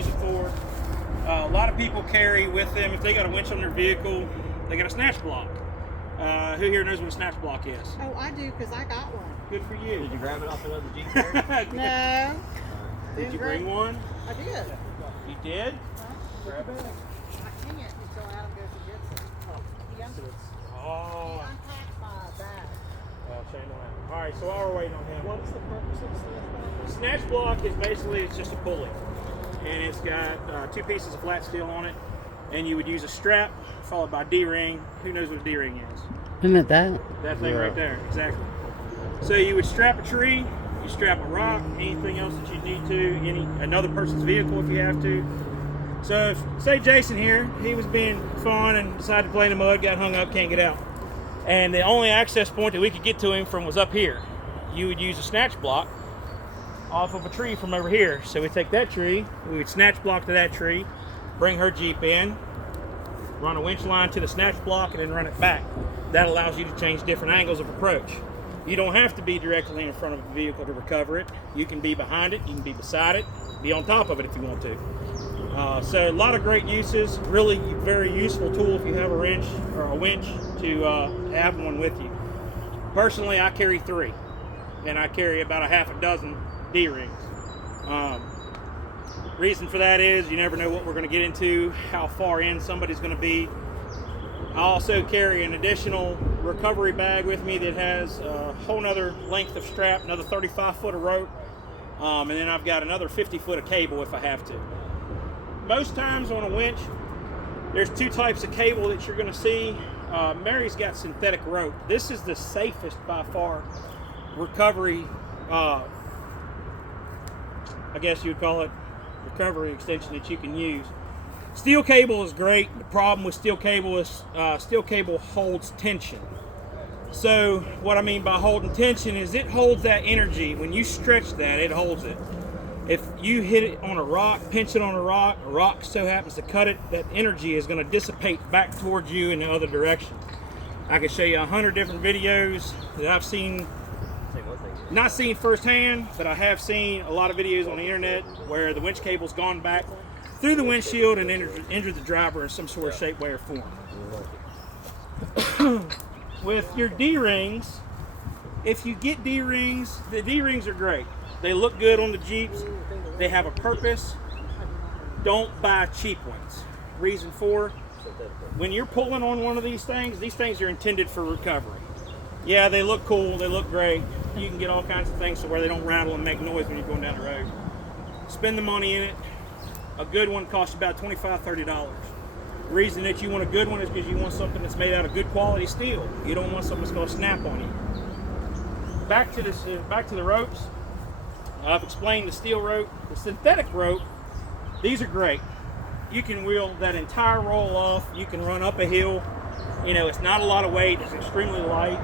use it for. A lot of people carry with them, if they got a winch on their vehicle, they got a snatch block. Who here knows what a snatch block is? Oh, I do, because I got one. Good for you. Did you grab it off another Jeep there? No. Did you bring one? I did. You did? Grab it. I can't until Adam goes and gets it. He Oh. unpacked my bag. All right, so while we're waiting on him, What's the purpose of the snatch block is basically, it's just a pulley, and it's got 2 pieces of flat steel on it, and you would use a strap followed by a D-ring. Who knows what a D-ring is? Isn't it that? That thing right there, exactly. So you would strap a tree, you strap a rock, anything else that you need to, another person's vehicle if you have to. So if, say Jason here, he was being fun and decided to play in the mud, got hung up, can't get out. And the only access point that we could get to him from was up here. You would use a snatch block off of a tree from over here. So we take that tree, we would snatch block to that tree, bring her Jeep in, run a winch line to the snatch block, and then run it back. That allows you to change different angles of approach. You don't have to be directly in front of a vehicle to recover it. You can be behind it, you can be beside it, be on top of it if you want to. So a lot of great uses, really very useful tool if you have a wrench or a winch to have one with you. Personally, I carry 3, and I carry about a half a dozen D-rings. Reason for that is you never know what we're going to get into, how far in somebody's going to be. I also carry an additional recovery bag with me that has a whole nother length of strap, another 35 foot of rope, and then I've got another 50 foot of cable if I have to. Most times on a winch, there's 2 types of cable that you're going to see. Mary's got synthetic rope. This is the safest by far recovery, I guess you would call it recovery extension that you can use. Steel cable is great. The problem with steel cable is steel cable holds tension. So what I mean by holding tension is it holds that energy. When you stretch that, it holds it. If you hit it on a rock, pinch it on a rock so happens to cut it, that energy is going to dissipate back towards you in the other direction. I can show you 100 different videos that I've seen, not seen firsthand, but I have seen a lot of videos on the internet where the winch cable's gone back through the windshield and injured the driver in some sort of shape, way, or form. With your D-rings, if you get D-rings, the D-rings are great. They look good on the Jeeps. They have a purpose. Don't buy cheap ones. Reason for, when you're pulling on one of these things are intended for recovery. Yeah, they look cool, they look great. You can get all kinds of things to where they don't rattle and make noise when you're going down the road. Spend the money in it. A good one costs about $25, $30. The reason that you want a good one is because you want something that's made out of good quality steel. You don't want something that's going to snap on you. Back to the ropes. I've explained the steel rope. The synthetic rope, these are great. You can wheel that entire roll off. You can run up a hill. It's not a lot of weight. It's extremely light.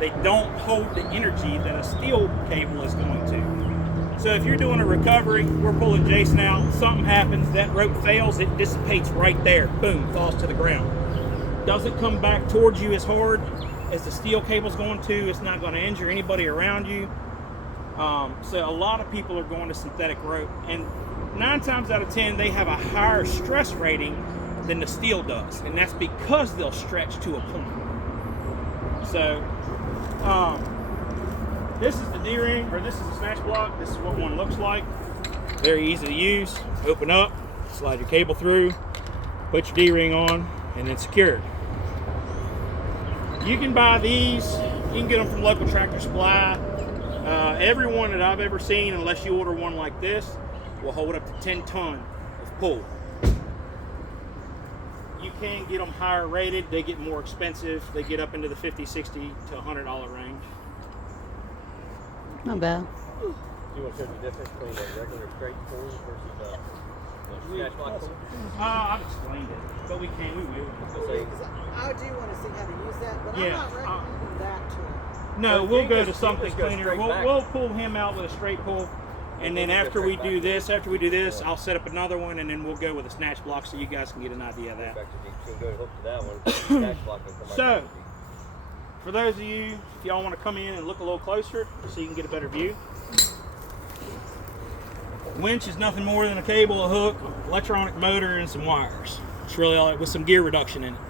They don't hold the energy that a steel cable is going to. So if you're doing a recovery, we're pulling Jason out, something happens, that rope fails, it dissipates right there. Boom, falls to the ground. Doesn't come back towards you as hard as the steel cable's going to. It's not going to injure anybody around you. So a lot of people are going to synthetic rope, and 9 times out of 10 they have a higher stress rating than the steel does, and that's because they'll stretch to a point. So this is the D-ring, or this is the snatch block. This is what one looks like. Very easy to use. Open up, slide your cable through, put your D-ring on, and then secure. You can buy these, you can get them from local Tractor Supply. Every one that I've ever seen, unless you order one like this, will hold up to 10 ton of pull. You can get them higher rated, they get more expensive. They get up into the $50, $60 to $100 range. Not bad. Do you want to show the difference between a regular straight pull versus a snatch block pull? I've explained it, but we will. I do want to see how to use that, but Yeah, I'm not recommending that to him. No, we'll go to something just go cleaner. We'll pull him out with a straight pull, and then after we do this, I'll set up another one, and then we'll go with a snatch block so you guys can get an idea of that. So, for those of you, if y'all want to come in and look a little closer so you can get a better view. Winch is nothing more than a cable, a hook, electronic motor, and some wires. It's really all with some gear reduction in it.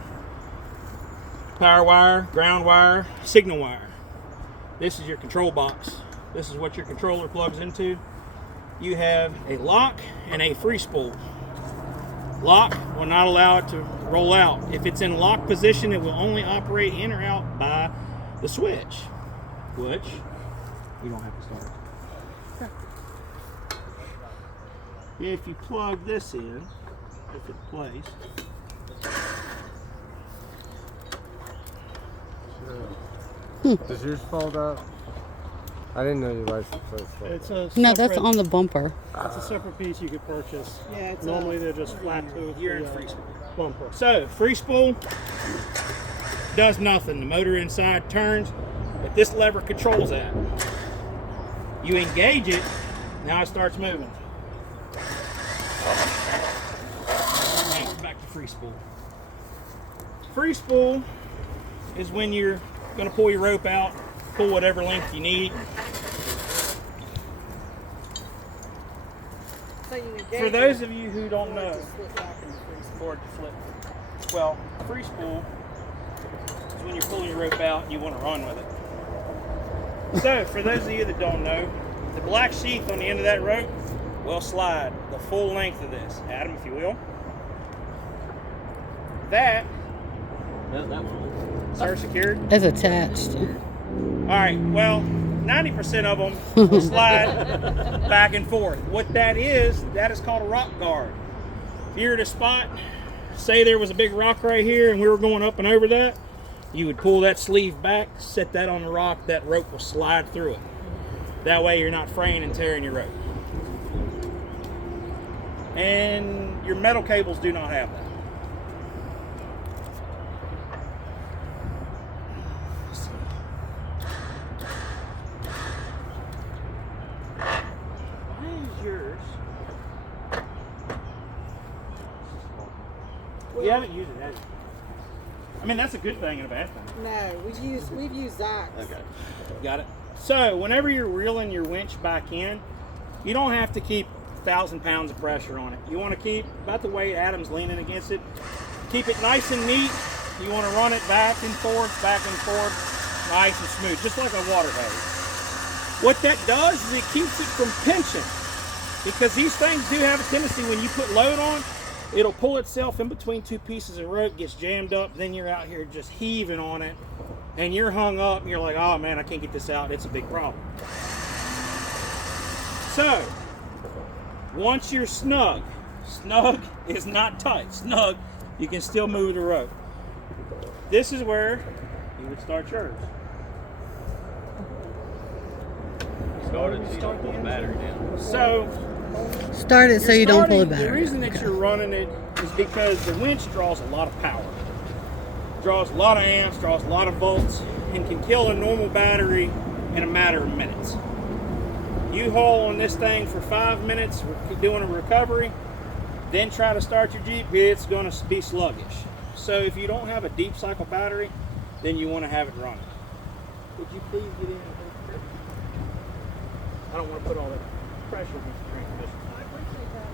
Power wire, ground wire, signal wire. This is your control box. This is what your controller plugs into. You have a lock and a free spool. Lock will not allow it to roll out. If it's in lock position, it will only operate in or out by the switch, which we don't have to start. If you plug this in, if it's placed, Does yours fold up? I didn't know your license plate folded. It's a No, that's separate- on the bumper. It's a separate piece you could purchase. Yeah, it's Normally they're just flat to you're in free spool. bumper. So, free spool does nothing. The motor inside turns, but this lever controls that. You engage it, now it starts moving. And we're back to free spool. Free spool is when you're going to pull your rope out, pull whatever length you need. So you engage For those of you who don't it know, to slip back in the freezer. for it to flip. Well, free spool is when you're pulling your rope out and you want to run with it. So, for those of you that don't know, the black sheath on the end of that rope will slide the full length of this. Adam, if you will. That, That one. sir, secured. It's attached. All right, well, 90% of them will slide back and forth. What that is called a rock guard. If you're at a spot, say there was a big rock right here and we were going up and over that, you would pull that sleeve back, set that on the rock, that rope will slide through it. That way you're not fraying and tearing your rope. And your metal cables do not have that. Why is yours? You haven't used it, have you? I mean, that's a good thing and a bad thing. No, we've used Zach's. Okay. Got it. So, whenever you're reeling your winch back in, you don't have to keep 1,000 pounds of pressure on it. You want to keep about the way Adam's leaning against it. Keep it nice and neat. You want to run it back and forth, nice and smooth, just like a water hose. What that does is it keeps it from pinching, because these things do have a tendency when you put load on, it'll pull itself in between two pieces of rope, gets jammed up, then you're out here just heaving on it, and you're hung up, and you're like, oh man, I can't get this out. It's a big problem. So, once you're snug is not tight. Snug, you can still move the rope. This is where you would start yours. Started so you don't pull the battery down. So, Start it so you don't pull the The battery. reason that you're running it is because the winch draws a lot of power. Draws a lot of amps, draws a lot of volts, and can kill a normal battery in a matter of minutes. You haul on this thing for 5 minutes, doing a recovery, then try to start your Jeep, it's going to be sluggish. So if you don't have a deep cycle battery, then you want to have it running. Would you please get in? I don't want to put all that pressure on this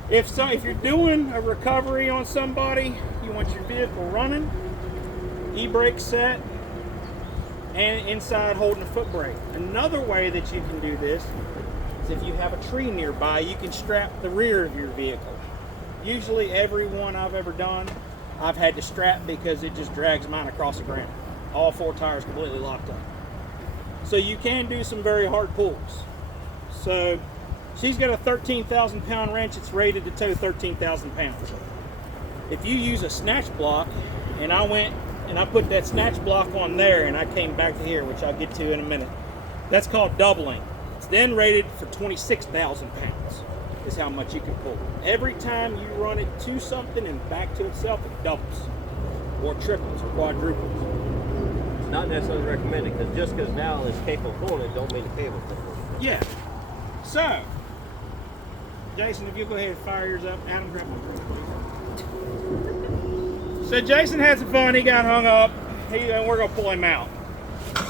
transmission. If you're doing a recovery on somebody, you want your vehicle running, e-brake set, and inside holding a foot brake. Another way that you can do this is if you have a tree nearby, you can strap the rear of your vehicle. Usually every one I've ever done, I've had to strap because it just drags mine across the ground. All 4 tires completely locked up. So you can do some very hard pulls. So she's got a 13,000 pound wrench. It's rated to tow 13,000 pounds. If you use a snatch block, and I went and I put that snatch block on there and I came back to here, which I'll get to in a minute. That's called doubling. It's then rated for 26,000 pounds is how much you can pull. Every time you run it to something and back to itself, it doubles or triples or quadruples. It's not necessarily recommended, because just because now it's capable of pulling it, don't mean the cable's capable. Yeah. So, Jason, if you go ahead and fire yours up, Adam, grab my drink, please. So Jason had some fun. He got hung up. And we're gonna pull him out.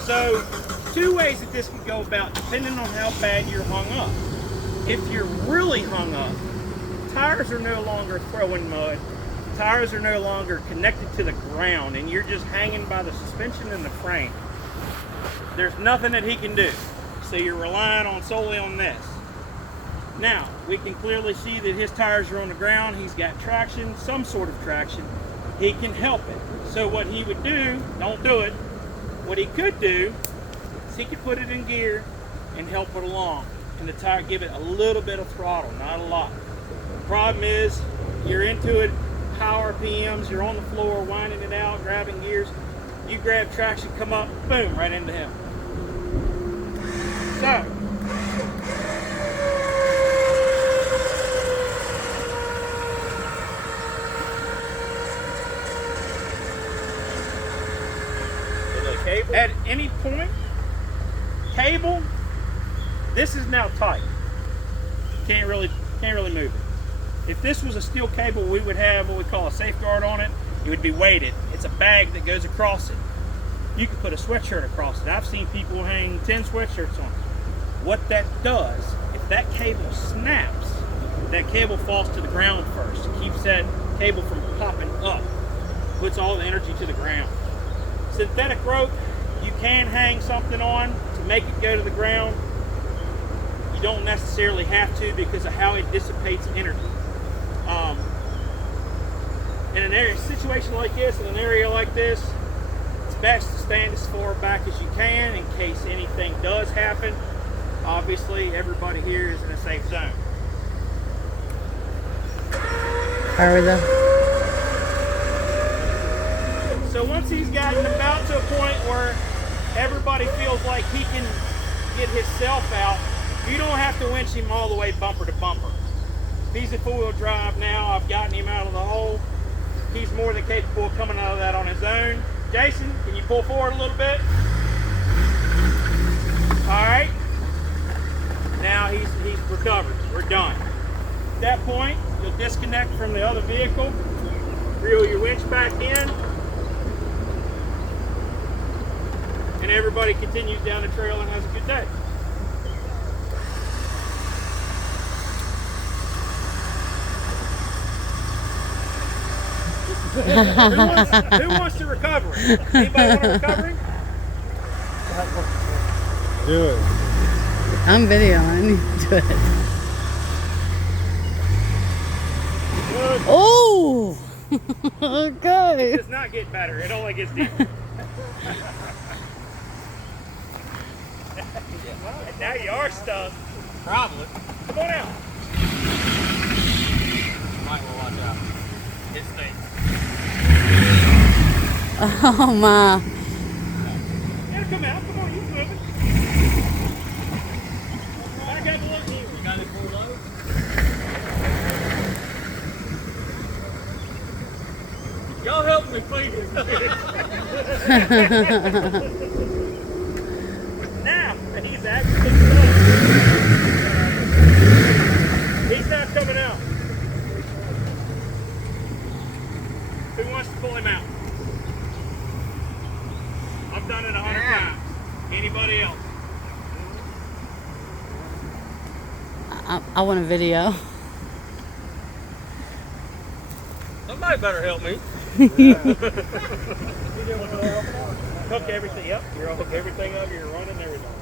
So, 2 ways that this could go about, depending on how bad you're hung up. If you're really hung up, tires are no longer throwing mud. Tires are no longer connected to the ground, and you're just hanging by the suspension and the frame. There's nothing that he can do. So you're relying solely on this. Now, we can clearly see that his tires are on the ground. He's got traction, some sort of traction. He can help it. So what he would do, don't do it, what he could do is he could put it in gear and help it along. And the tire, give it a little bit of throttle, not a lot. The problem is, you're into it, power PMs, you're on the floor, winding it out, grabbing gears. You grab traction, come up, boom, right into him. So, Cable? at any point, cable, this is now tight. Can't really move it. If this was a steel cable, we would have what we call a safeguard on it. It would be weighted. It's a bag that goes across it. You could put a sweatshirt across it. I've seen people hang 10 sweatshirts on it. What that does, if that cable snaps, that cable falls to the ground first. It keeps that cable from popping up. Puts all the energy to the ground. Synthetic rope, you can hang something on to make it go to the ground. You don't necessarily have to because of how it dissipates energy. In a situation like this, in an area like this, it's best to stand as far back as you can in case anything does happen. Obviously, everybody here is in a safe zone. Are the So once he's gotten about to a point where everybody feels like he can get himself out, you don't have to winch him all the way bumper to bumper. He's in four-wheel drive now. I've gotten him out of the hole. He's more than capable of coming out of that on his own. Jason, can you pull forward a little bit? All right. Now he's recovered. We're done. At that point, you'll disconnect from the other vehicle, reel your winch back in, and everybody continues down the trail and has a good day. Who wants to recover? Anybody want a recovery? Do it. I'm videoing. Do it. Good. Oh. It Okay. does not get better. It only gets deeper. And now you are stuck. Probably. Come on out. Might want to watch out. It stinks. Oh my. Yeah, come out. Come on, you can move it. I got to look here. You got it full load? Y'all help me, please. Now, he's actually stuck. He's not coming out. Who wants to pull him out? I've done it 100 times. Anybody else? I want a video. Somebody better help me. Hook everything. Yep, you're hook everything up. You're running everything.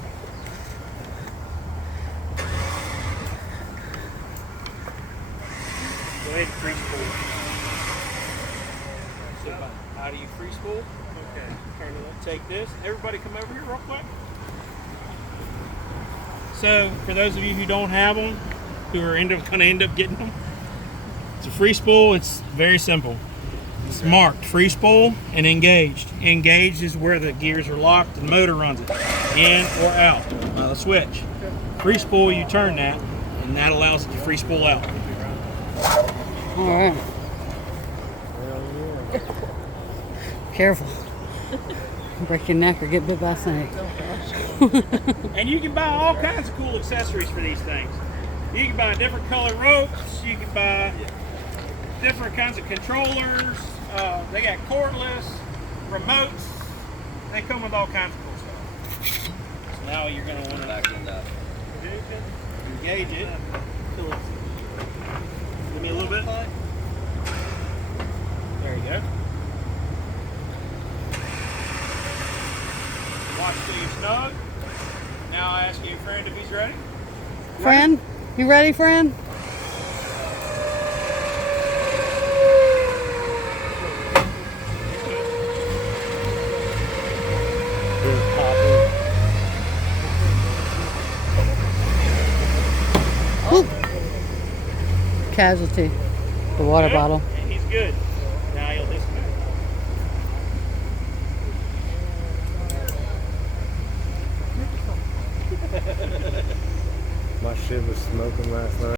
Go ahead and free spool. So, how do you free spool? Okay. Turn it up. Take this. Everybody come over here real quick. So, for those of you who don't have them, who are going to end up getting them, it's a free spool. It's very simple. It's marked free spool and engaged. Engaged is where the gears are locked and the motor runs it, in or out by the switch. Free spool, you turn that, and that allows it to free spool out. All right. Careful. Break your neck or get bit by a snake. And you can buy all kinds of cool accessories for these things. You can buy different color ropes. You can buy different kinds of controllers. They got cordless, remotes. They come with all kinds of cool stuff. So now you're going to want to Engage it. Give me a little bit. There you go. Watch till you're snug. Now I ask your friend if he's ready. Friend, you ready, friend? Whoop. Casualty. The water Good? bottle. He's good.